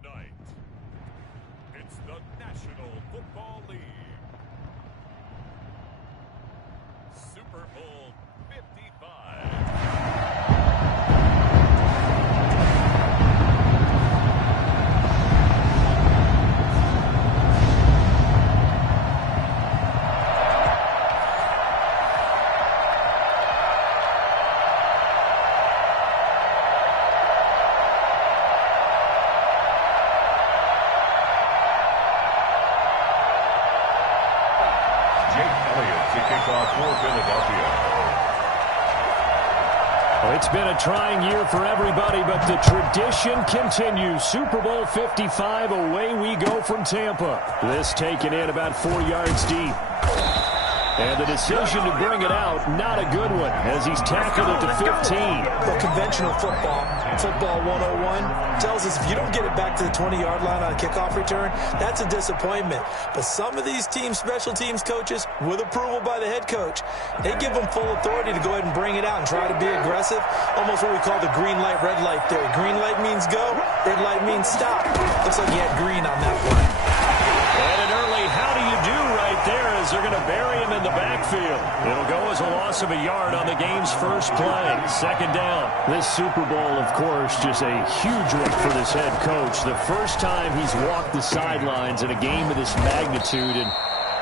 Tonight, it's the National Football League. Super Bowl 55. Well, it's been a trying year for everybody, but the tradition continues. Super Bowl 55, away we go from Tampa. This taken in about 4 yards deep. And the decision to bring it out, not a good one, as he's tackled at the 15. Well, conventional football 101, tells us if you don't get it back to the 20-yard line on a kickoff return, that's a disappointment. But some of these team special teams coaches, with approval by the head coach, they give them full authority to go ahead and bring it out and try to be aggressive, almost what we call the green light, red light theory. Green light means go, red light means stop. Looks like he had green on that one. And an early how do you do right there as they're going to bury him in the backfield. It'll go as a loss of a yard on the game's first play. Second down. This Super Bowl, of course, just a huge one for this head coach. The first time he's walked the sidelines in a game of this magnitude. And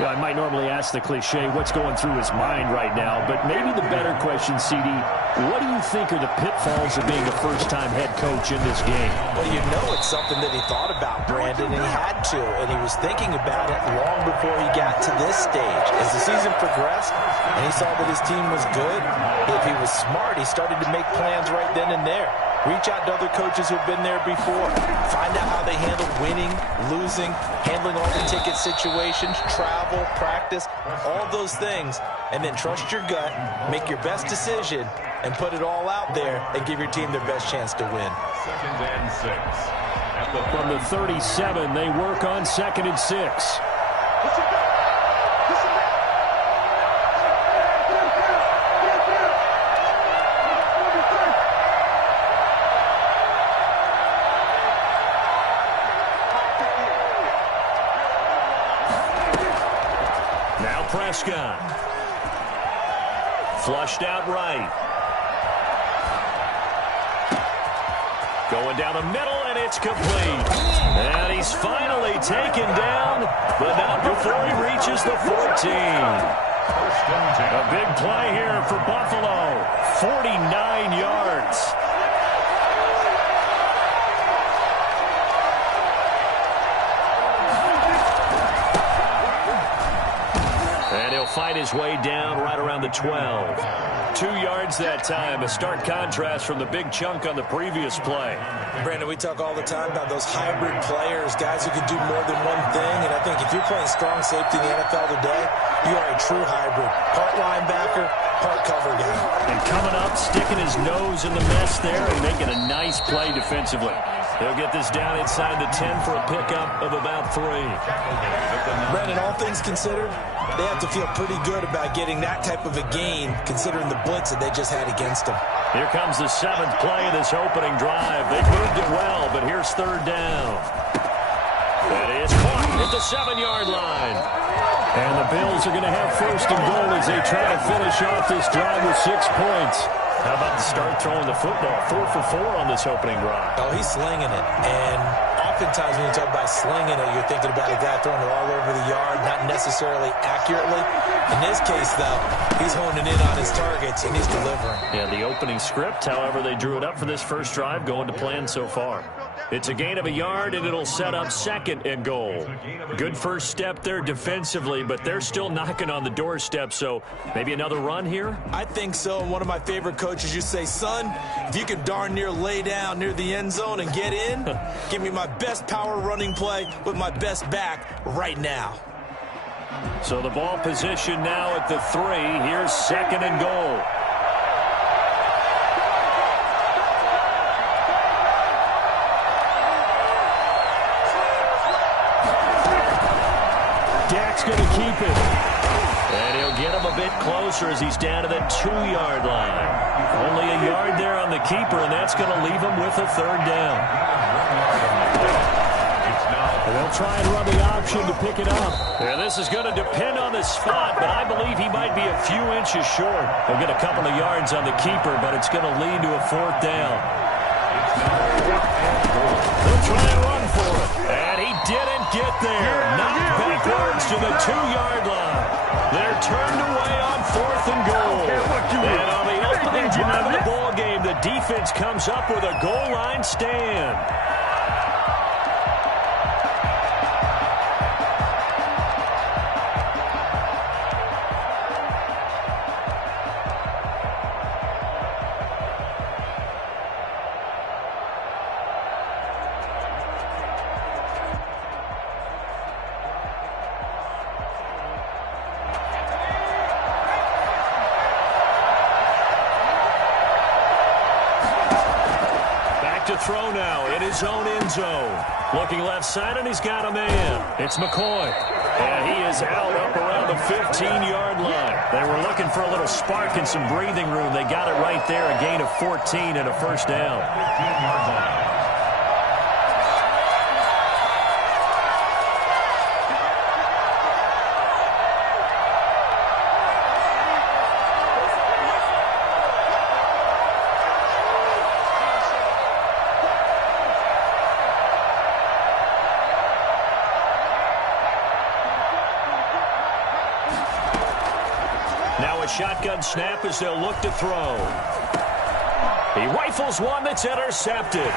I might normally ask the cliche, what's going through his mind right now? But maybe the better question, CD, what do you think are the pitfalls of being a first-time head coach in this game? Well, you know it's something that he thought about, Brandon, and he had to. And he was thinking about it long before he got to this stage. As the season progressed and he saw that his team was good, if he was smart, he started to make plans right then and there. Reach out to other coaches who've been there before. Find out how they handle winning, losing, handling all the ticket situations, travel, practice, all those things. And then trust your gut, make your best decision, and put it all out there and give your team their best chance to win. 2nd and 6. From the 37, they work on 2nd and 6. Prescott. Flushed out right. Going down the middle, and it's complete. And he's finally taken down, but not before he reaches the 14. A big play here for Buffalo. 49 yards. Fight his way down right around the 12. 2 yards that time. A stark contrast from the big chunk on the previous play. Brandon, we talk all the time about those hybrid players, guys who can do more than one thing. And I think if you're playing strong safety in the NFL today, you are a true hybrid. Part linebacker, part cover guy. And coming up, sticking his nose in the mess there and making a nice play defensively. They'll get this down inside the 10 for a pickup of about 3. Brandon, all things considered, they have to feel pretty good about getting that type of a gain, considering the blitz that they just had against them. Here comes the 7th play of this opening drive. They moved it well, but here's 3rd down. That is caught at the 7-yard line. And the Bills are going to have 1st and goal as they try to finish off this drive with 6 points. How about the start throwing the football? 4 for 4 on this opening drive. Oh, he's slinging it. And oftentimes when you talk about slinging it, you're thinking about a guy throwing it all over the yard, not necessarily accurately. In this case, though, he's honing in on his targets, and he's delivering. Yeah, the opening script, however they drew it up for this first drive, going to plan so far. It's a gain of a yard, and it'll set up 2nd and goal. Good first step there defensively, but they're still knocking on the doorstep, so maybe another run here? I think so, and one of my favorite coaches used to say, son, if you can darn near lay down near the end zone and get in, give me my best power running play with my best back right now. So the ball position now at the 3. Here's 2nd and goal. Dak's going to keep it. And he'll get him a bit closer as he's down to the 2-yard line. Only a yard there on the keeper, and that's going to leave him with a 3rd down. And they'll try and run the option to pick it up. And this is going to depend on the spot, but I believe he might be a few inches short. He'll get a couple of yards on the keeper, but it's going to lead to a 4th down. They'll try and run for it. And he didn't get there. Knocked backwards to the 2-yard line. They're turned away on 4th and goal. And on the opening drive of the ball game, the defense comes up with a goal line stand. To throw now in his own end zone. Looking left side, and he's got a man. It's McCoy. And he is out up around the 15-yard line. They were looking for a little spark and some breathing room. They got it right there, a gain of 14 and a 1st down. Shotgun snap as they'll look to throw. He rifles one that's intercepted.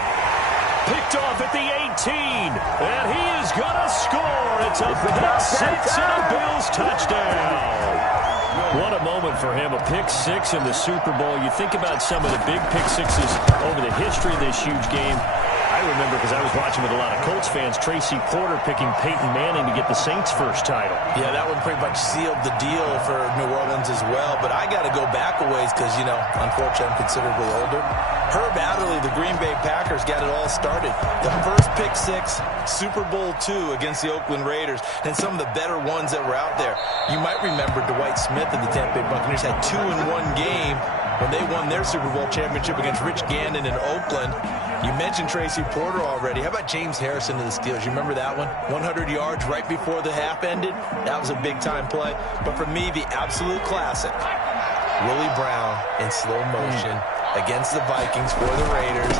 Picked off at the 18. And he is going to score. It's a pick 6 and a Bills touchdown. What a moment for him. A pick 6 in the Super Bowl. You think about some of the big pick 6s over the history of this huge game. I remember, because I was watching with a lot of Colts fans, Tracy Porter picking Peyton Manning to get the Saints' first title. Yeah, that one pretty much sealed the deal for New Orleans as well. But I got to go back a ways because, you know, unfortunately I'm considerably older. Herb Adderley, the Green Bay Packers, got it all started. The first pick 6, Super Bowl II against the Oakland Raiders, and some of the better ones that were out there. You might remember Dwight Smith and the Tampa Bay Buccaneers had 2 in one game when they won their Super Bowl championship against Rich Gannon in Oakland. You mentioned Tracy Porter already. How about James Harrison to the Steelers? You remember that one? 100 yards right before the half ended? That was a big-time play. But for me, the absolute classic, Willie Brown in slow motion against the Vikings for the Raiders.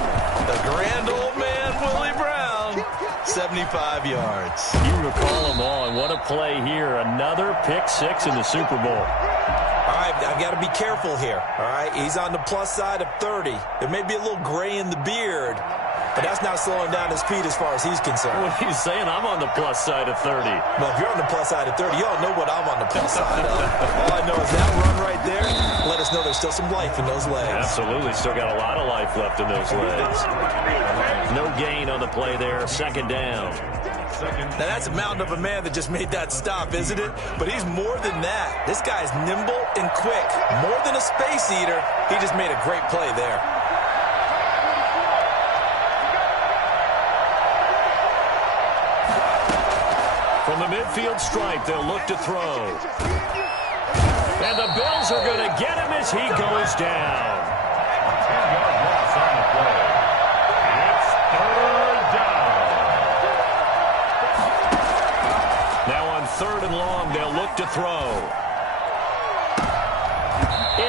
The grand old man, Willie Brown, 75 yards. You recall them all, and what a play here. Another pick 6 in the Super Bowl. All right, I've got to be careful here, all right? He's on the plus side of 30. There may be a little gray in the beard, but that's not slowing down his feet as far as he's concerned. What he's saying, I'm on the plus side of 30. Well, if you're on the plus side of 30, y'all know what I'm on the plus side of. All I know is that run right there let us know there's still some life in those legs. Absolutely, still got a lot of life left in those legs. No gain on the play there, 2nd down. Now, that's a mountain of a man that just made that stop, isn't it? But he's more than that. This guy's nimble and quick. More than a space eater, he just made a great play there. From the midfield stripe, they'll look to throw. And the Bills are going to get him as he goes down. 10-yard loss on the play. It's 3rd down. Now on 3rd and long, they'll look to throw.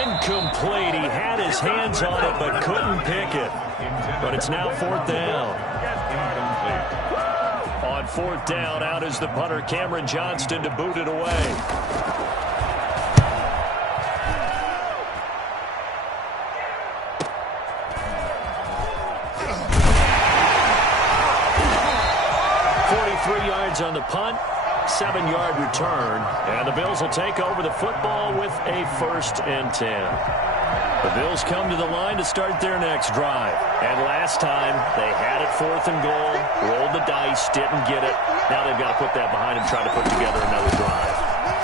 Incomplete. He had his hands on it but couldn't pick it. But it's now 4th down. On 4th down, out is the punter, Cameron Johnston, to boot it away. On the punt, 7-yard return, and the Bills will take over the football with a 1st and 10. The Bills come to the line to start their next drive, and last time they had it 4th and goal, rolled the dice, didn't get it. Now they've got to put that behind them, try to put together another drive.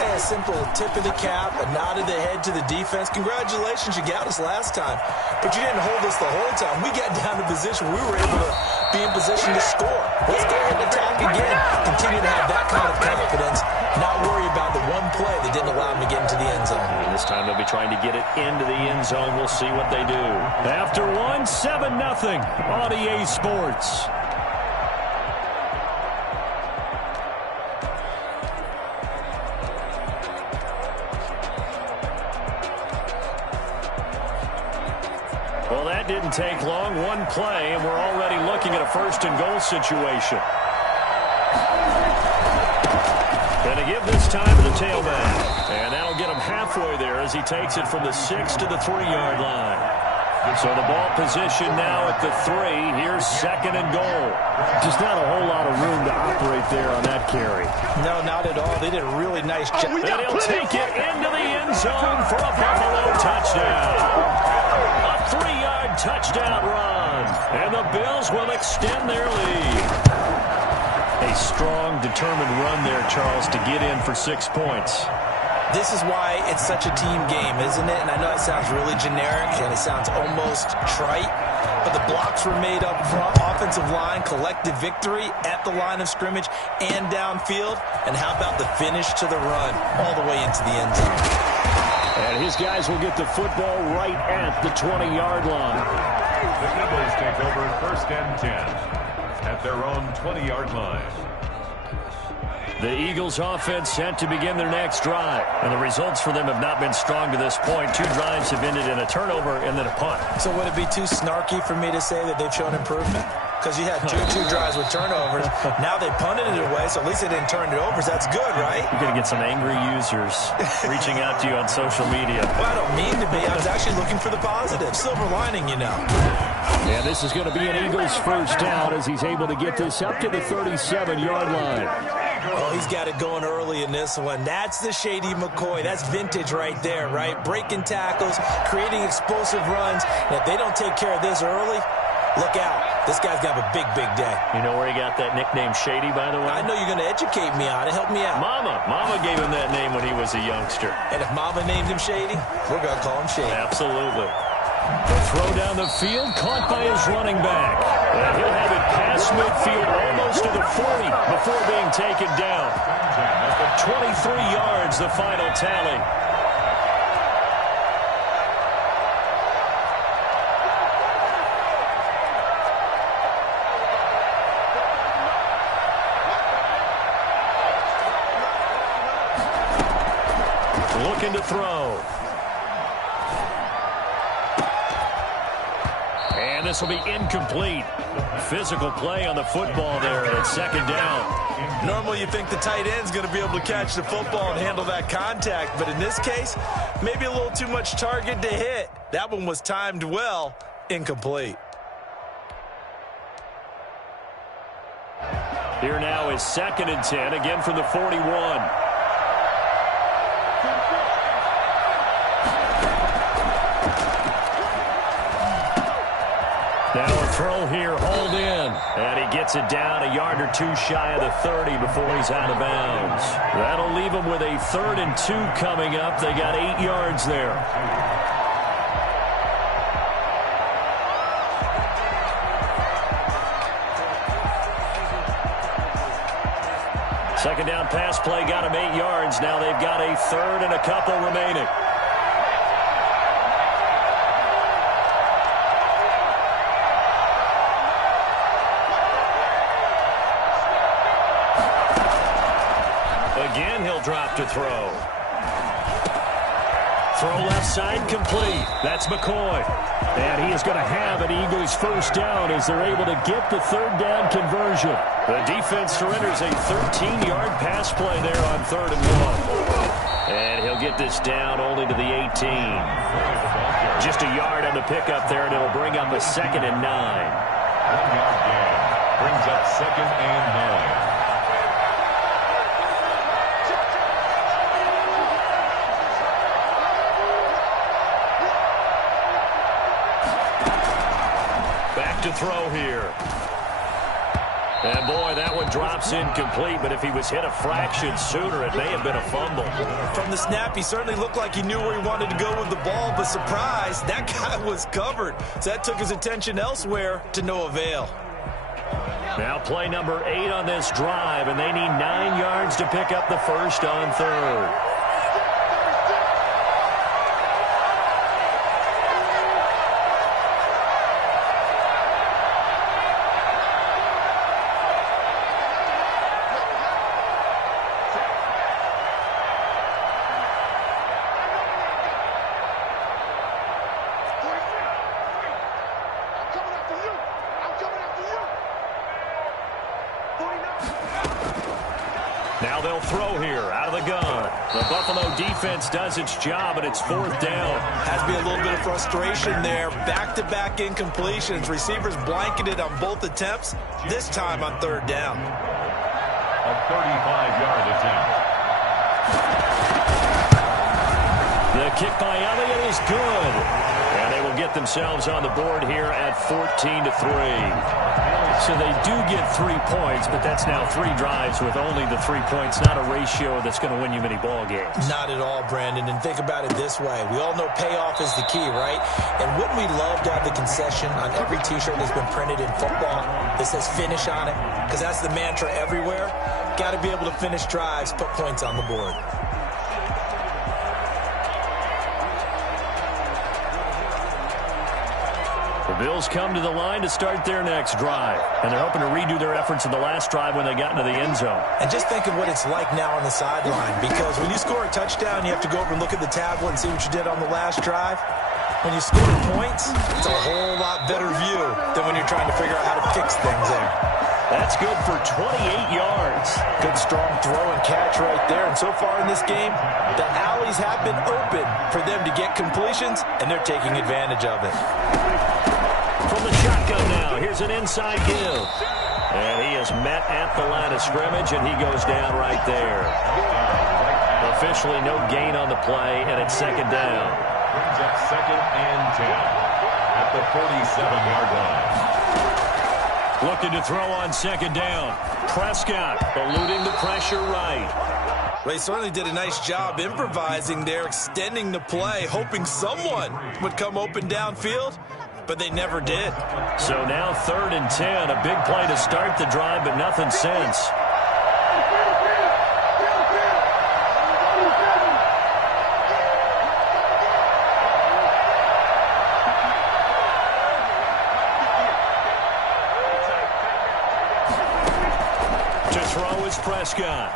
Hey, a simple tip of the cap, a nod of the head to the defense. Congratulations, you got us last time, but you didn't hold us the whole time. We got down to position, we were able to be in position to score. Let's go ahead and attack again. Continue to have that kind of confidence. Not worry about the one play that didn't allow them to get into the end zone. And this time they'll be trying to get it into the end zone. We'll see what they do. After one, 7-0 on EA Sports. didn't take long. One play, and we're already looking at a first-and-goal situation. Going to give this time to the tailback. And that'll get him halfway there as he takes it from the 6 to the 3-yard line. So the ball position now at the 3. Here's second and goal. Just not a whole lot of room to operate there on that carry. No, not at all. They did a really nice job. And he'll take it into the end zone for a Buffalo touchdown. A 3-yard touchdown run. And the Bills will extend their lead. A strong, determined run there, Charles, to get in for 6 points. This is why it's such a team game, isn't it? And I know it sounds really generic and it sounds almost trite, but the blocks were made up front. Offensive line, collective victory at the line of scrimmage and downfield. And how about the finish to the run all the way into the end zone? And his guys will get the football right at the 20-yard line. The Eagles take over first and 10 at their own 20-yard line. The Eagles offense set to begin their next drive. And the results for them have not been strong to this point. 2 drives have ended in a turnover and then a punt. So would it be too snarky for me to say that they've shown improvement? Because you had two drives with turnovers. Now they punted it away, so at least they didn't turn it over. So that's good, right? You're going to get some angry users reaching out to you on social media. Well, I don't mean to be. I was actually looking for the positive. Silver lining, you know. Yeah, this is going to be an Eagles first down as he's able to get this up to the 37-yard line. Oh, he's got it going early in this one. That's the Shady McCoy. That's vintage right there, right? Breaking tackles, creating explosive runs. And if they don't take care of this early, look out. This guy's got a big, big day. You know where he got that nickname Shady, by the way? I know you're going to educate me on it. Help me out. Mama gave him that name when he was a youngster. And if Mama named him Shady, we're going to call him Shady. Absolutely. The throw down the field, caught by his running back. And he'll have it past midfield, almost to the 40 before being taken down. 23 yards, the final tally. Looking to throw. And this will be incomplete. Physical play on the football there at second down. Normally you think the tight end's going to be able to catch the football and handle that contact, but in this case, maybe a little too much target to hit. That one was timed well, incomplete. Here now is second and 10, again from the 41. Now a throw here, hold in. And he gets it down a yard or 2 shy of the 30 before he's out of bounds. That'll leave him with a 3rd and 2 coming up. They got 8 yards there. Second down pass play got him 8 yards. Now they've got a 3rd and a couple remaining. Again, he'll drop to throw. Throw left side complete. That's McCoy. And he is going to have an Eagles first down as they're able to get the 3rd down conversion. The defense surrenders a 13-yard pass play there on 3rd and 1. And he'll get this down only to the 18. Just a yard on the pickup there, and it'll bring up a 2nd and 9. 1-yard gain brings up 2nd and 9. To throw here. And boy, that one drops incomplete, but if he was hit a fraction sooner, it may have been a fumble. From the snap, he certainly looked like he knew where he wanted to go with the ball, but surprise, that guy was covered. So that took his attention elsewhere to no avail. Now play number 8 on this drive, and they need 9 yards to pick up the first on 3rd. Now they'll throw here out of the gun. The Buffalo defense does its job, and it's 4th down. Has to be a little bit of frustration there. Back-to-back incompletions. Receivers blanketed on both attempts, this time on 3rd down. A 35-yard attempt. The kick by Elliott is good. And they will get themselves on the board here at 14-3. So they do get 3 points, but that's now 3 drives with only the 3 points. Not a ratio that's going to win you many ball games. Not at all, Brandon. And think about it this way. We all know payoff is the key, right? And wouldn't we love to have the concession on every T-shirt that's been printed in football that says finish on it? Because that's the mantra everywhere. Got to be able to finish drives, put points on the board. The Bills come to the line to start their next drive. And they're hoping to redo their efforts in the last drive when they got into the end zone. And just think of what it's like now on the sideline. Because when you score a touchdown, you have to go over and look at the tablet and see what you did on the last drive. When you score points, it's a whole lot better view than when you're trying to figure out how to fix things there. That's good for 28 yards. Good strong throw and catch right there. And so far in this game, the alleys have been open for them to get completions, and they're taking advantage of it. From the shotgun now, here's an inside give. And he is met at the line of scrimmage, and he goes down right there. Officially no gain on the play, and it's 2nd down. Brings up 2nd and 10 at the 47-yard line. Looking to throw on 2nd down. Prescott eluding the pressure right. They certainly did a nice job improvising there, extending the play, hoping someone would come open downfield, but they never did. So now 3rd and 10, a big play to start the drive, but nothing since. Prescott.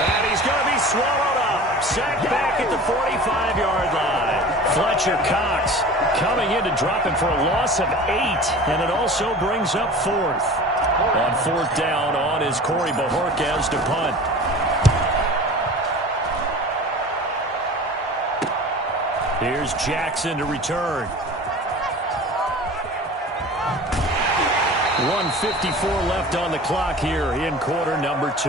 And he's going to be swallowed up. Sacked back at the 45-yard line. Fletcher Cox coming in to drop him for a loss of 8. And it also brings up 4th. On 4th down on is Corey Bojorquez to punt. Here's Jackson to return. 1:54 left on the clock here in quarter number 2.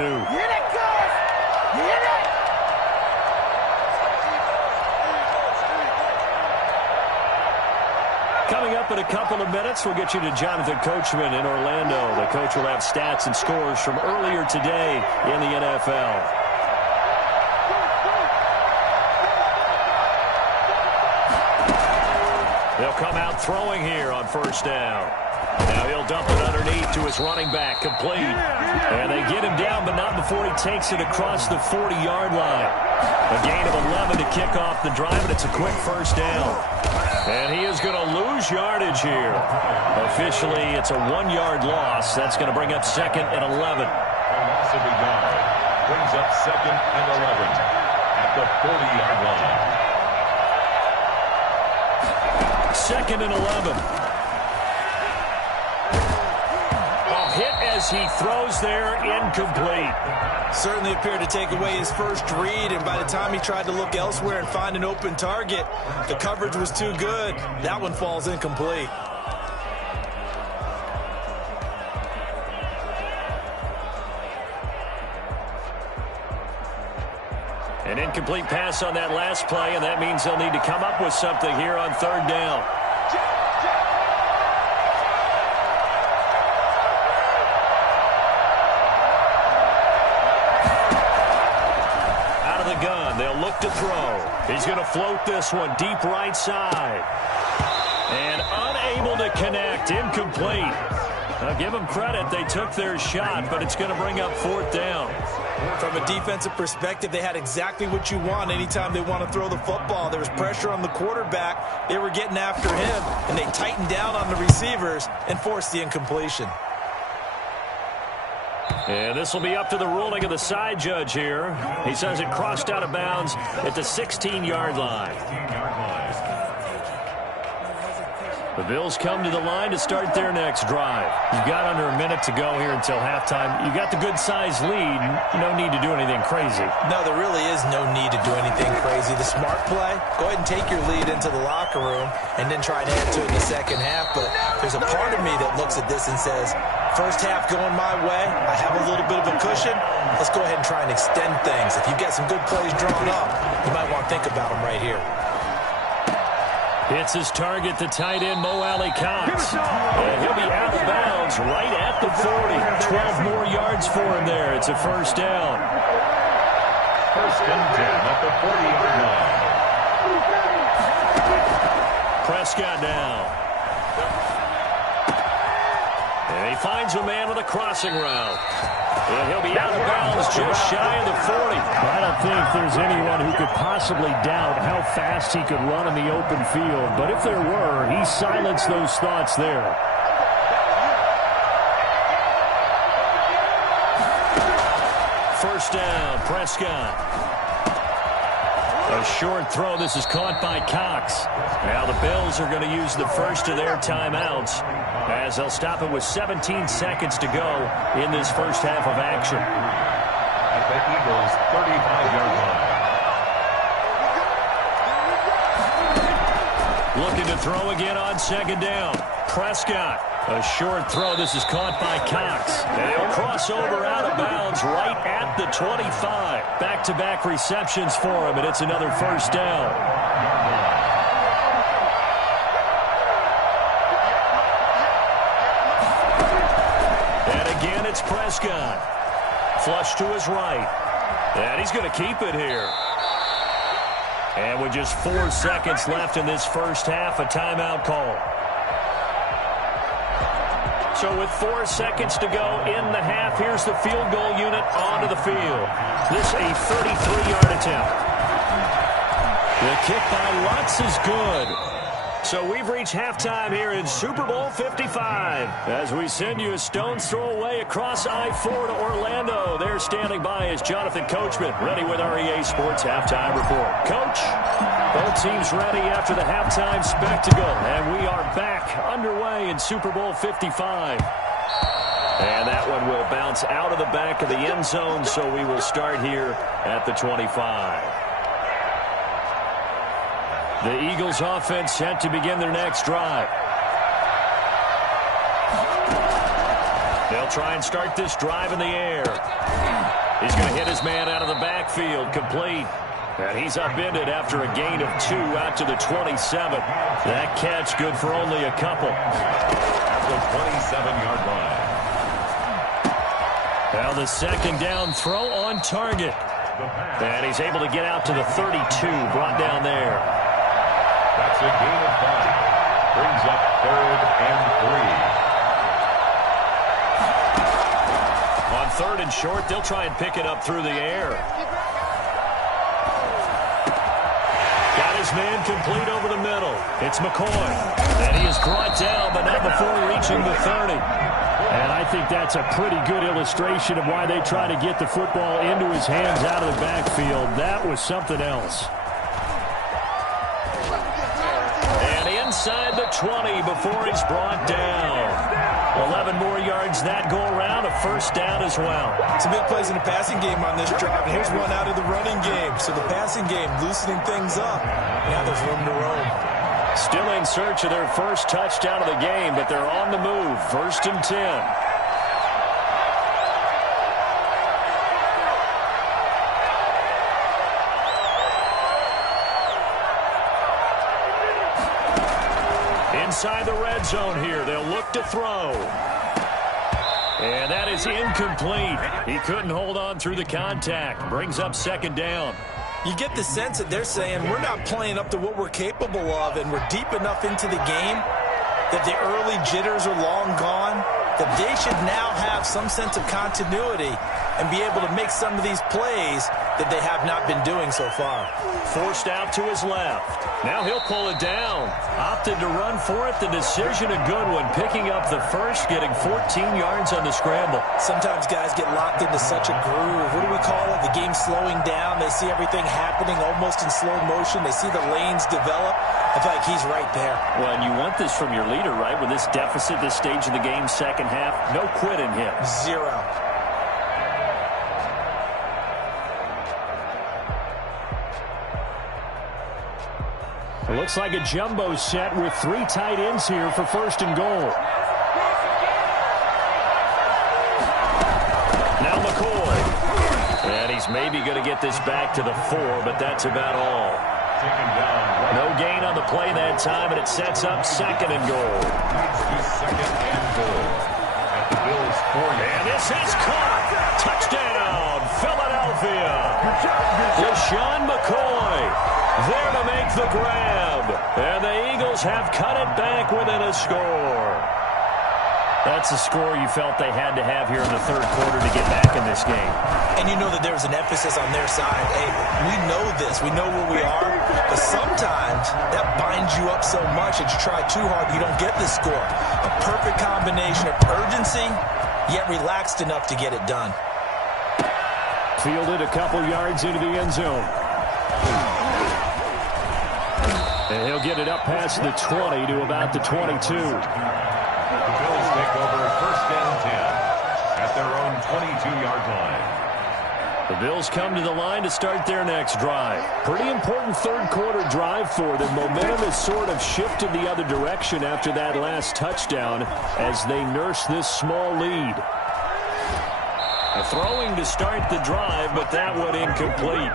Coming up in a couple of minutes, we'll get you to Jonathan Coachman in Orlando. The coach will have stats and scores from earlier today in the NFL. They'll come out throwing here on 1st down. Now he'll dump it underneath to his running back, complete. And they get him down, but not before he takes it across the 40-yard line. A gain of 11 to kick off the drive, and it's a quick 1st down. And he is going to lose yardage here. Officially, it's a 1-yard loss. That's going to bring up 2nd and 11. A loss of a yard brings up 2nd and 11 at the 40-yard line. 2nd and 11. Hit as he throws there, incomplete. Certainly appeared to take away his first read, and by the time he tried to look elsewhere and find an open target, the coverage was too good. That one falls incomplete. An incomplete pass on that last play, and that means they'll need to come up with something here on 3rd down. They'll look to throw. He's going to float this one deep right side. And unable to connect. Incomplete. Now give them credit. They took their shot, but it's going to bring up 4th down. From a defensive perspective, they had exactly what you want anytime they want to throw the football. There was pressure on the quarterback. They were getting after him, and they tightened down on the receivers and forced the incompletion. And this will be up to the ruling of the side judge here. He says it crossed out of bounds at the 16-yard line. The Bills come to the line to start their next drive. You've got under a minute to go here until halftime. You got the good-sized lead. No need to do anything crazy. No, there really is no need to do anything crazy. The smart play, go ahead and take your lead into the locker room and then try and add to it in the second half. But there's a part of me that looks at this and says, first half going my way, I have a little bit of a cushion. Let's go ahead and try and extend things. If you've got some good plays drawn up, you might want to think about them right here. It's his target, the tight end, Mo Alley-Cox. And he'll be out of bounds right at the 40. 12 more yards for him there. It's a first down. First and 10 at the 40-yard line. Prescott now. And he finds a man with a crossing route. And he'll be out of bounds just shy of the 40. I don't think there's anyone who could possibly doubt how fast he could run in the open field. But if there were, he silenced those thoughts there. First down, Prescott. A short throw. This is caught by Cox. Now the Bills are going to use the first of their timeouts as they'll stop it with 17 seconds to go in this first half of action. At the Eagles' 35-yard line. Looking to throw again on second down. Prescott. A short throw. This is caught by Cox. And he'll cross over out of bounds right at the 25. Back-to-back receptions for him, and it's another first down. And again, it's Prescott. Flush to his right. And he's going to keep it here. And with just 4 seconds left in this first half, a timeout call. So with 4 seconds to go in the half, here's the field goal unit onto the field. This a 33-yard attempt. The kick by Lutz is good. So we've reached halftime here in Super Bowl 55. As we send you a stone's throw away across I-4 to Orlando. There standing by is Jonathan Coachman, ready with our EA Sports Halftime Report. Coach, both teams ready after the halftime spectacle. And we are back underway in Super Bowl 55. And that one will bounce out of the back of the end zone, so we will start here at the 25. The Eagles offense set to begin their next drive. They'll try and start this drive in the air. He's going to hit his man out of the backfield, complete. And he's upended after a gain of 2 out to the 27. That catch good for only a couple. At the 27-yard line. Now the second down throw on target. And he's able to get out to the 32, brought down there. That's a gain of 5. Brings up 3rd and 3. On 3rd and short, they'll try and pick it up through the air. Got his man complete over the middle. It's McCoy. And he is brought down, but not before reaching the 30. And I think that's a pretty good illustration of why they try to get the football into his hands out of the backfield. That was something else. Inside the 20 before he's brought down. 11 more yards that go around, a first down as well. Some big plays in the passing game on this drive, and here's one out of the running game. So the passing game loosening things up. Now there's room to roam. Still in search of their first touchdown of the game, but they're on the move. 1st and 10. Inside the red zone here. They'll look to throw. And that is incomplete. He couldn't hold on through the contact. Brings up 2nd down. You get the sense that they're saying we're not playing up to what we're capable of, and we're deep enough into the game that the early jitters are long gone, that they should now have some sense of continuity and be able to make some of these plays that they have not been doing so far. Forced out to his left. Now he'll pull it down. Opted to run for it. The decision a good one. Picking up the first, getting 14 yards on the scramble. Sometimes guys get locked into such a groove. What do we call it? The game slowing down. They see everything happening almost in slow motion. They see the lanes develop. I feel like he's right there. Well, and you want this from your leader, right? With this deficit, this stage of the game, second half, no quit in him. Zero. It looks like a jumbo set with 3 tight ends here for first and goal. Now McCoy. And he's maybe going to get this back to the 4, but that's about all. No gain on the play that time, and it sets up second and goal. And this is caught. Touchdown, Philadelphia. LeSean McCoy there to make the grab. And the Eagles have cut it back within a score. That's a score you felt they had to have here in the third quarter to get back in this game. And you know that there's an emphasis on their side. Hey, we know this. We know where we are. But sometimes that binds you up so much that you try too hard, you don't get the score. A perfect combination of urgency, yet relaxed enough to get it done. Fielded a couple yards into the end zone. And he'll get it up past the 20 to about the 22. The Bills take over first and 10 at their own 22-yard line. The Bills come to the line to start their next drive. Pretty important third quarter drive for them. Momentum has sort of shifted the other direction after that last touchdown as they nurse this small lead. A throwing to start the drive, but that one incomplete.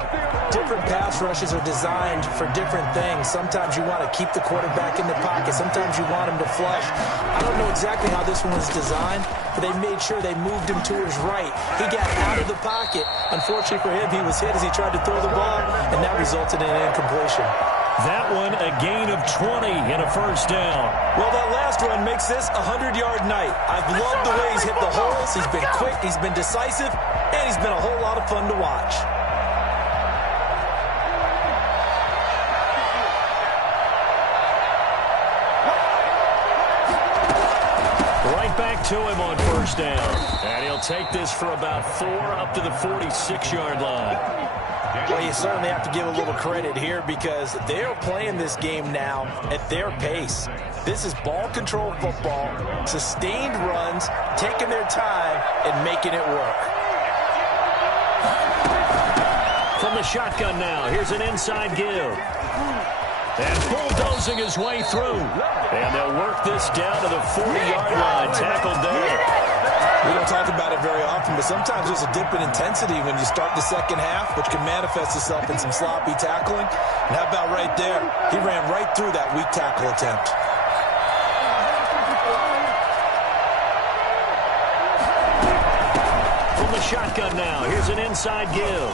Different pass rushes are designed for different things. Sometimes you want to keep the quarterback in the pocket. Sometimes you want him to flush. I don't know exactly how this one was designed, but they made sure they moved him to his right. He got out of the pocket. Unfortunately for him, he was hit as he tried to throw the ball, and that resulted in an incompletion. That one a gain of 20 and a first down. Well, that last run makes this a 100-yard night. I've loved the way he's hit the holes. He's been quick, he's been decisive, and he's been a whole lot of fun to watch. Right back to him on first down. And he'll take this for about 4 up to the 46-yard line. Well, you certainly have to give a little credit here because they're playing this game now at their pace. This is ball control football, sustained runs, taking their time and making it work. From the shotgun now, here's an inside give. And bulldozing his way through. And they'll work this down to the 40-yard line, tackled there. We don't talk about it very often, but sometimes there's a dip in intensity when you start the second half, which can manifest itself in some sloppy tackling. And how about right there? He ran right through that weak tackle attempt. From the shotgun now, here's an inside give.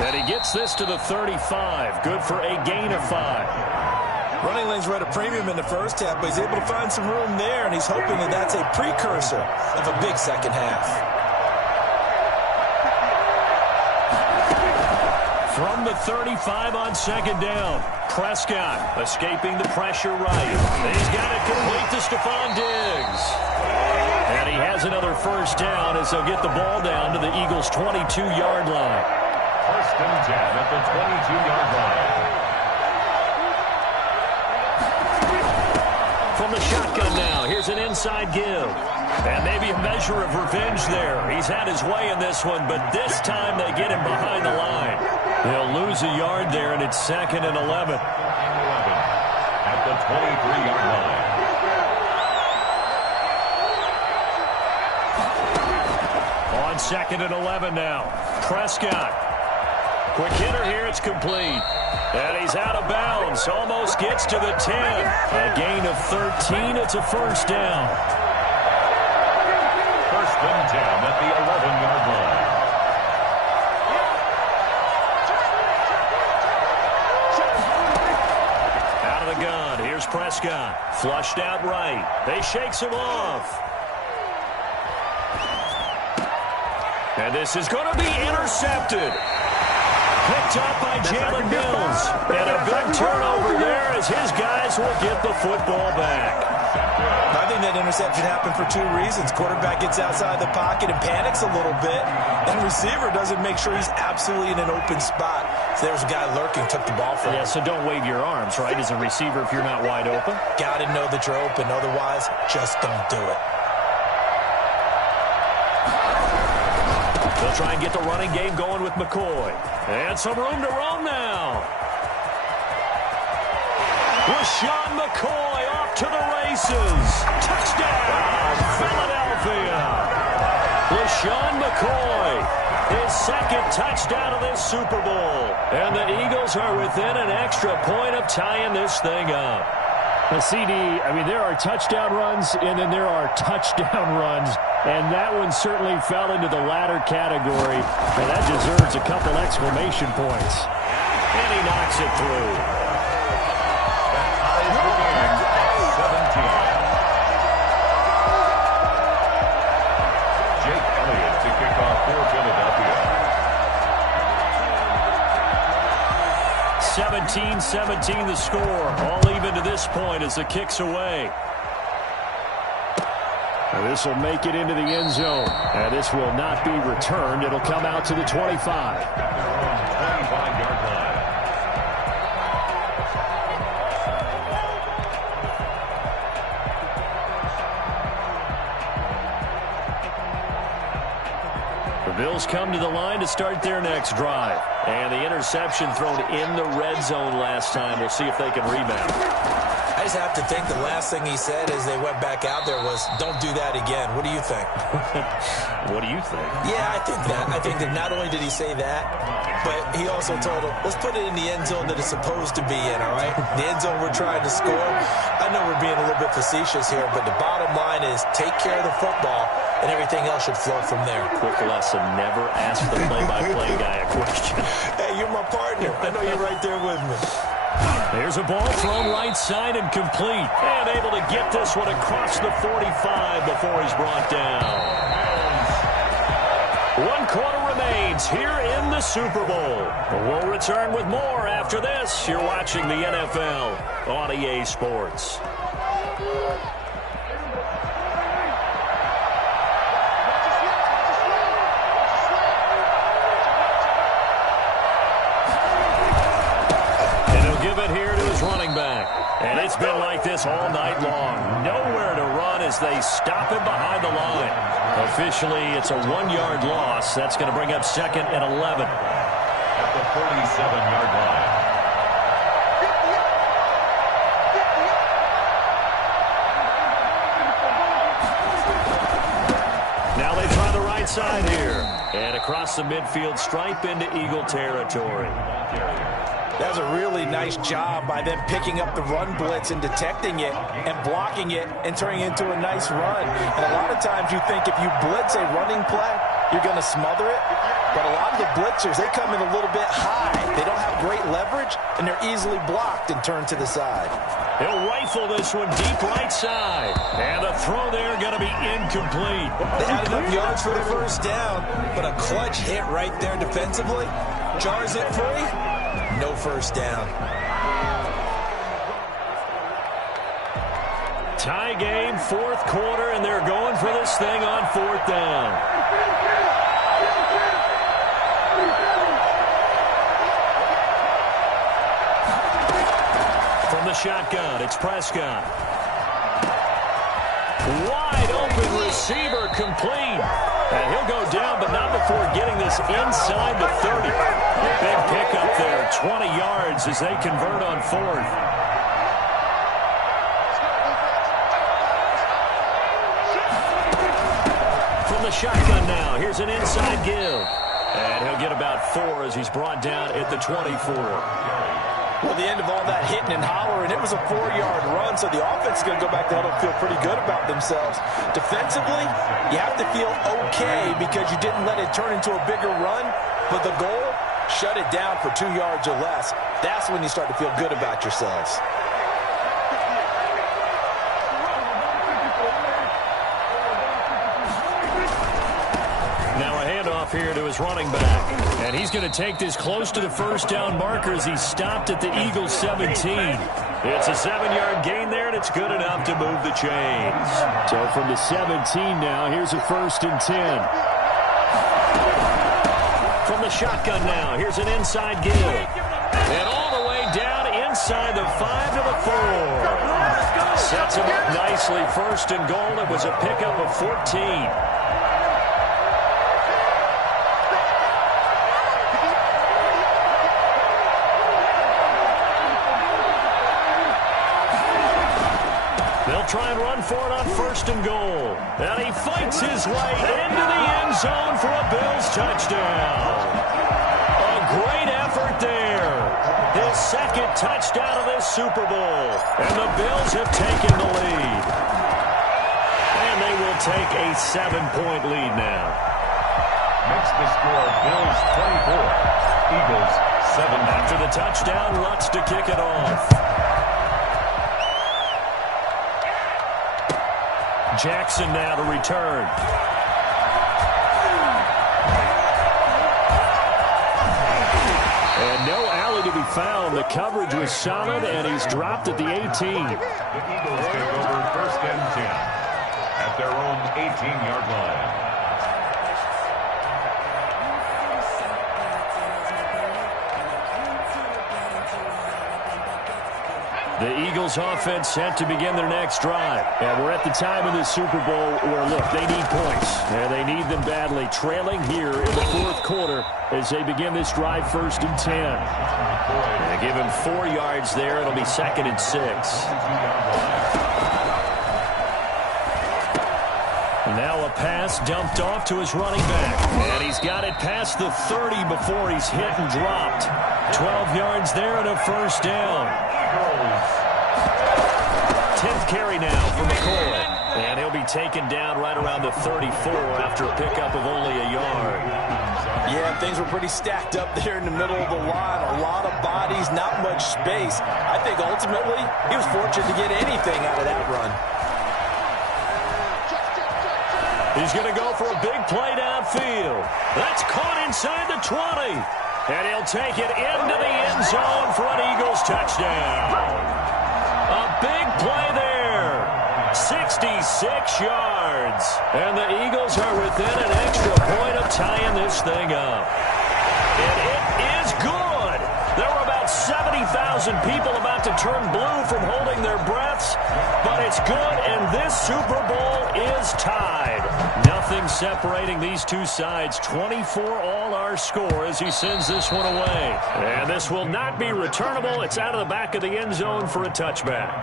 And he gets this to the 35. Good for a gain of 5. Running lanes were at a premium in the first half, but he's able to find some room there, and he's hoping that that's a precursor of a big second half. From the 35 on second down, Prescott escaping the pressure right. He's got it complete to Stephon Diggs. And he has another first down as they'll get the ball down to the Eagles' 22-yard line. First and 10 at the 22-yard line. From the shotgun now, here's an inside give. And maybe a measure of revenge there. He's had his way in this one, but this time they get him behind the line. They'll lose a yard there, and it's second and 11. At the 23-yard line. On second and 11 now, Prescott. Quick hitter here, it's complete. And he's out of bounds, almost gets to the 10. A gain of 13, it's a first down. First and 10 at the 11-yard line. Out of the gun, here's Prescott. Flushed out right. They shakes him off. And this is going to be intercepted. Picked up by Jalen Mills. And a big turnover there as his guys will get the football back. I think that interception happened for 2 reasons. Quarterback gets outside the pocket and panics a little bit. And receiver doesn't make sure he's absolutely in an open spot. So there was a guy lurking, took the ball from him. Yeah, so don't wave your arms, right, as a receiver if you're not wide open. Got to know that you're open. Otherwise, just don't do it. They'll try and get the running game going with McCoy. And some room to roam now. LaShawn McCoy off to the races. Touchdown, Philadelphia. LaShawn McCoy, his second touchdown of this Super Bowl. And the Eagles are within an extra point of tying this thing up. The CD, I mean, there are touchdown runs, and then there are touchdown runs. And that one certainly fell into the latter category. And that deserves a couple exclamation points. And he knocks it through. That ties the game at 17. Jake Elliott to kick off for Philadelphia. 17-17 the score. All even to this point as the kick's away. This will make it into the end zone. And this will not be returned. It'll come out to the 25. At their own 25-yard line. The Bills come to the line to start their next drive. And the interception thrown in the red zone last time. We'll see if they can rebound. I just have to think the last thing he said as they went back out there was, don't do that again. What do you think? What do you think? Yeah, I think that. I think that not only did he say that, but he also told him, let's put it in the end zone that it's supposed to be in, all right? The end zone we're trying to score. I know we're being a little bit facetious here, but the bottom line is take care of the football, and everything else should flow from there. Quick lesson, never ask the play-by-play guy a question. Hey, you're my partner. I know you're right there with me. There's a ball thrown right side and complete. And able to get this one across the 45 before he's brought down. 1 quarter remains here in the Super Bowl. We'll return with more after this. You're watching the NFL on EA Sports. And it's been like this all night long. Nowhere to run as they stop him behind the line. Officially, it's a 1-yard loss. That's going to bring up 2nd and 11. At the 47-yard line. Now they try the right side here. And across the midfield stripe into Eagle territory. That was a really nice job by them picking up the run blitz and detecting it and blocking it and turning it into a nice run. And a lot of times you think if you blitz a running play, you're going to smother it. But a lot of the blitzers, they come in a little bit high. They don't have great leverage, and they're easily blocked and turned to the side. He'll rifle this one deep right side. And the throw there going to be incomplete. They had enough yards for the first down, but a clutch hit right there defensively jars it free. No first down. Tie game, 4th quarter, and they're going for this thing on 4th down. From the shotgun, it's Prescott. Wide open receiver complete. And he'll go down, but not before getting this inside the 30. Big pickup there, 20 yards as they convert on 4th. From the shotgun now, here's an inside give. And he'll get about 4 as he's brought down at the 24. Well, the end of all that hitting and hollering, it was a 4-yard run, so the offense is going to go back to huddle and feel pretty good about themselves. Defensively, you have to feel okay because you didn't let it turn into a bigger run, but the goal, shut it down for 2 yards or less. That's when you start to feel good about yourselves. Now a handoff here to his running back. And he's going to take this close to the first down marker as he stopped at the Eagles 17. It's a 7-yard gain there, and it's good enough to move the chains. So from the 17 now, here's a 1st and 10. From the shotgun now, here's an inside give. And all the way down inside the 5 to the 4. Sets him up nicely. First and goal. It was a pickup of 14. They'll try and run for it on first and goal. And he fights his way into the end zone for a Bills touchdown. A great effort there. His second touchdown of this Super Bowl. And the Bills have taken the lead. And they will take a 7-point lead now. Makes the score Bills 24, Eagles 7. After the touchdown, Lutz to kick it off. Jackson now to return. And no alley to be found. The coverage was solid, and he's dropped at the 18. The Eagles take over first and 10 at their own 18-yard line. The Eagles offense set to begin their next drive. And we're at the time of this Super Bowl where, look, they need points. And they need them badly. Trailing here in the fourth quarter as they begin this drive first and 10. They give him 4 yards there. It'll be second and 6. Now a pass dumped off to his running back. And he's got it past the 30 before he's hit and dropped. 12 yards there and a first down. 10th carry now for McCoy. And he'll be taken down right around the 34 after a pickup of only a yard. Yeah, things were pretty stacked up there in the middle of the line. A lot of bodies, not much space. I think ultimately he was fortunate to get anything out of that run. He's going to go for a big play downfield. That's caught inside the 20. And he'll take it into the end zone for an Eagles touchdown. A big play there. 66 yards. And the Eagles are within an extra point of tying this thing up. And it is good. There were about 70,000 people about to turn blue from holding their breaths. But it's good, and this Super Bowl is tied. Nothing separating these two sides. 24 all our score as he sends this one away. And this will not be returnable. It's out of the back of the end zone for a touchback.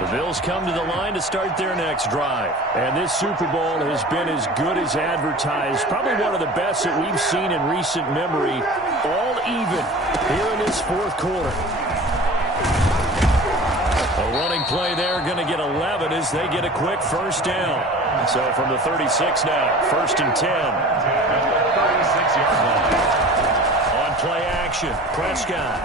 The Bills come to the line to start their next drive. And this Super Bowl has been as good as advertised. Probably one of the best that we've seen in recent memory. All even here in this fourth quarter. A running play there, going to get 11 as they get a quick first down. So from the 36 now, first and 10. 36-yard line. On play action, Prescott.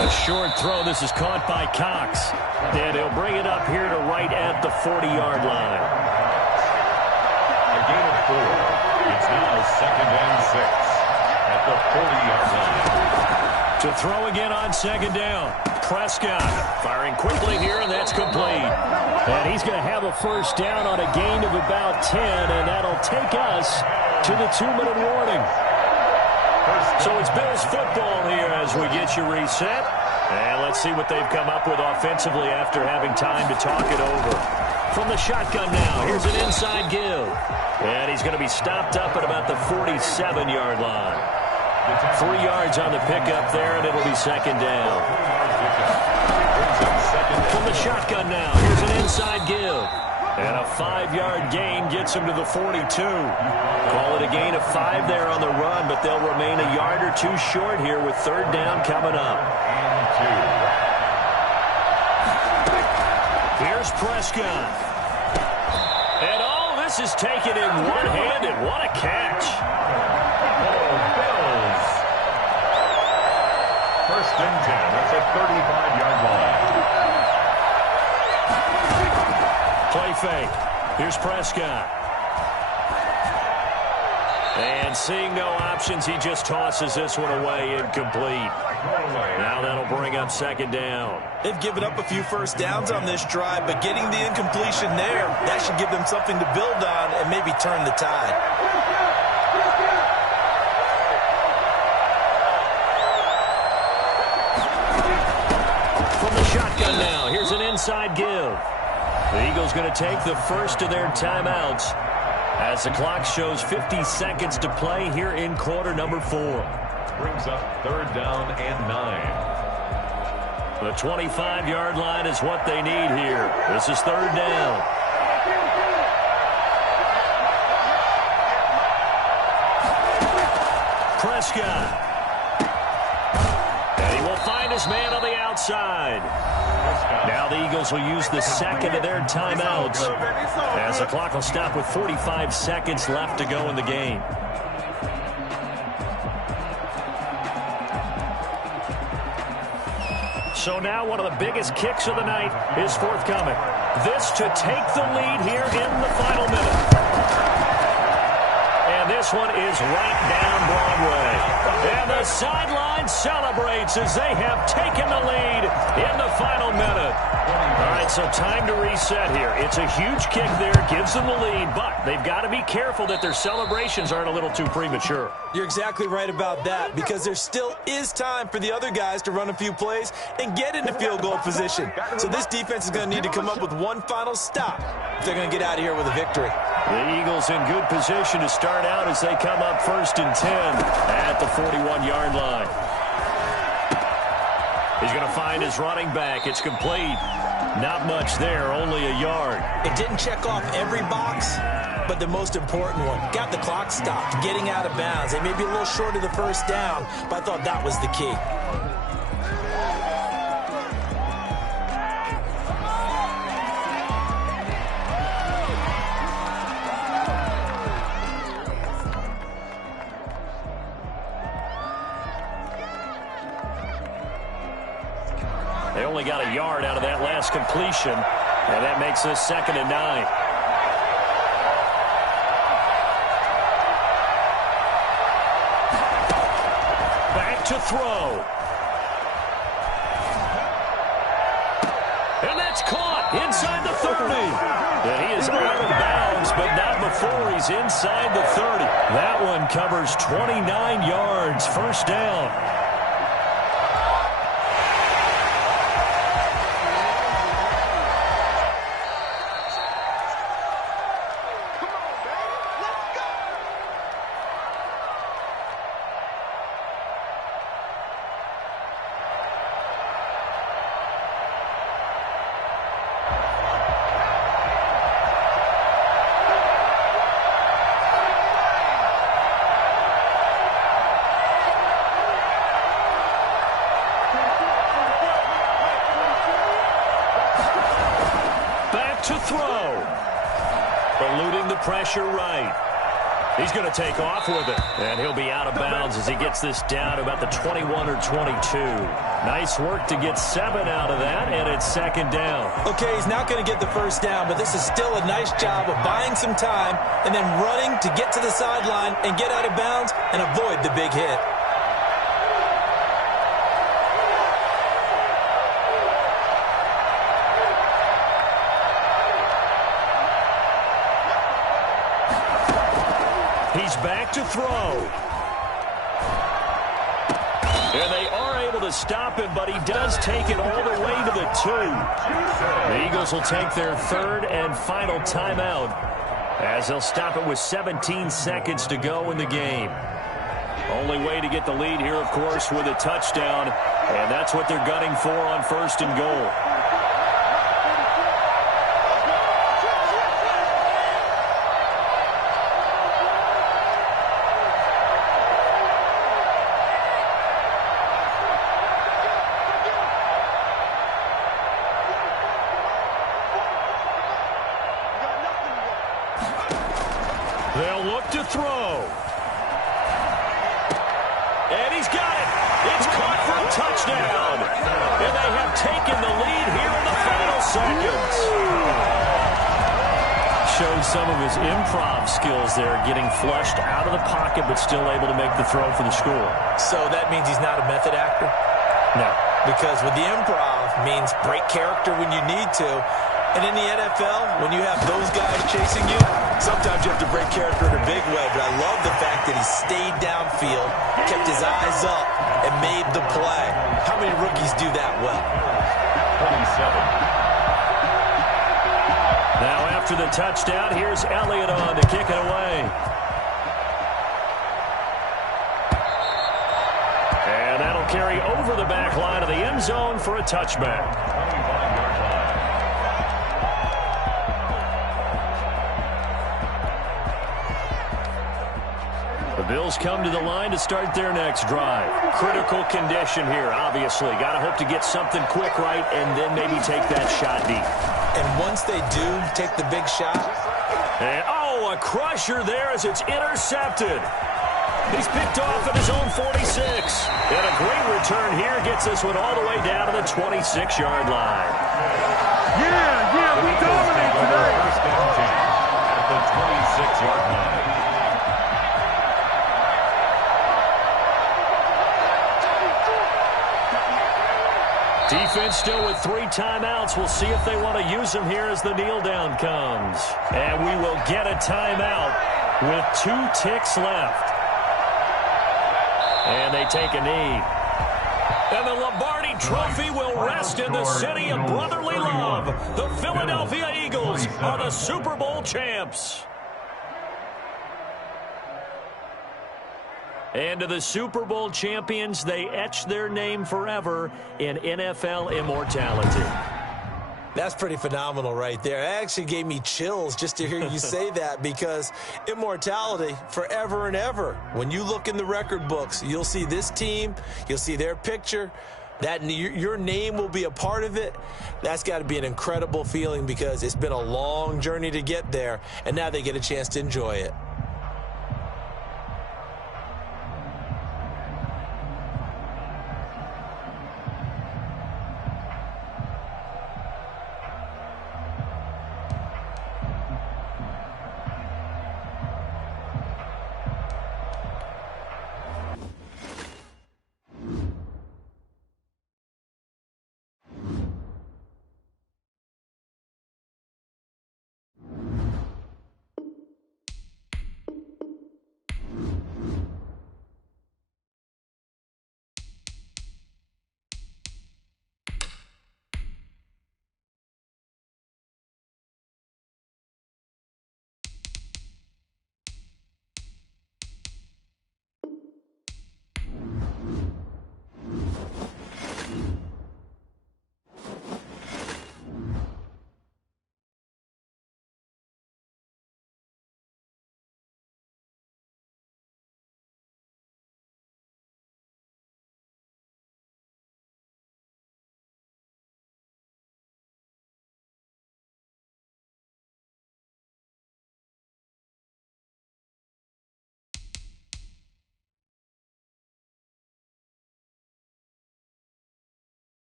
A short throw. This is caught by Cox. And he'll bring it up here to right at the 40-yard line. A gain of 4. It's now second and 6 at the 40-yard line. To throw again on second down. Prescott firing quickly here, and that's complete. And he's going to have a first down on a gain of about 10, and that'll take us to the 2-minute warning. So it's Bills football here as we get you reset. And let's see what they've come up with offensively after having time to talk it over. From the shotgun now, here's an inside give. And he's going to be stopped up at about the 47-yard line. 3 yards on the pickup there, and it'll be second down. From the shotgun now, here's an inside give. And a 5-yard gain gets him to the 42. Call it a gain of 5 there on the run, but they'll remain a yard or 2 short here with third down coming up. Here's Prescott. And all this is taken in one-handed. What a catch. Bills. First and 10. That's a 35-yard line. Play fake. Here's Prescott. And seeing no options, he just tosses this one away incomplete. Now that'll bring up second down. They've given up a few first downs on this drive, but getting the incompletion there, that should give them something to build on and maybe turn the tide. From the shotgun now, here's an inside give. The Eagles going to take the first of their timeouts as the clock shows 50 seconds to play here in quarter number 4. Brings up third down and 9. The 25-yard line is what they need here. This is third down. Prescott. And he will find his man on the outside. Now the Eagles will use the second of their timeouts as the clock will stop with 45 seconds left to go in the game. So now one of the biggest kicks of the night is forthcoming. This to take the lead here in the final minute. And this one is right down Broadway. And the sideline celebrates as they have taken the lead in the final minute. All right, so time to reset here. It's a huge kick there, gives them the lead, but they've got to be careful that their celebrations aren't a little too premature. You're exactly right about that, because there still is time for the other guys to run a few plays and get into field goal position. So this defense is going to need to come up with one final stop if they're going to get out of here with a victory. The Eagles in good position to start out as they come up 1st and 10 at the 41-yard line. He's going to find his running back. It's complete. Not much there, only a yard. It didn't check off every box, but the most important one. Got the clock stopped, getting out of bounds. They may be a little short of the first down, but I thought that was the key. They only got a yard out of that last completion, and that makes this 2nd and 9. Back to throw. And that's caught inside the 30. And he is out of bounds, but not before he's inside the 30. That one covers 29 yards, first down. To throw. Eluding the pressure right. He's going to take off with it. And he'll be out of bounds as he gets this down to about the 21 or 22. Nice work to get 7 out of that, and it's 2nd down. Okay, he's not going to get the first down, but this is still a nice job of buying some time and then running to get to the sideline and get out of bounds and avoid the big hit. He's back to throw. And they are able to stop him, but he does take it all the way to the 2. The Eagles will take their 3rd and final timeout as they'll stop it with 17 seconds to go in the game. Only way to get the lead here, of course, with a touchdown, and that's what they're gunning for on 1st and goal. They'll look to throw. And he's got it. It's caught for a touchdown. And they have taken the lead here in the final seconds. showed some of his improv skills there, getting flushed out of the pocket but still able to make the throw for the score. So that means he's not a method actor? No. Because with the improv means break character when you need to. And in the NFL, when you have those guys chasing you, sometimes you have to break character in a big way. But I love the fact that he stayed downfield, kept his eyes up, and made the play. How many rookies do that well? 37. Now after the touchdown, here's Elliott on to kick it away. And that'll carry over the back line of the end zone for a touchback. 25-yard line. The Bills come to the line to start their next drive. Critical condition here, obviously. Got to hope to get something quick right and then maybe take that shot deep. And once they do take the big shot. And, a crusher there as it's intercepted. He's picked off at his own 46. And a great return here gets this one all the way down to the 26-yard line. Yeah, we dominate today. First down chance at the 26-yard line. Defense still with 3 timeouts. We'll see if they want to use them here as the kneel down comes. And we will get a timeout with 2 ticks left. And they take a knee. And the Lombardi Trophy will rest in the city of brotherly love. The Philadelphia Eagles are the Super Bowl champs. And to the Super Bowl champions, they etch their name forever in NFL immortality. That's pretty phenomenal right there. It actually gave me chills just to hear you say that, because immortality forever and ever. When you look in the record books, you'll see this team, you'll see their picture, that your name will be a part of it. That's got to be an incredible feeling, because it's been a long journey to get there, and now they get a chance to enjoy it.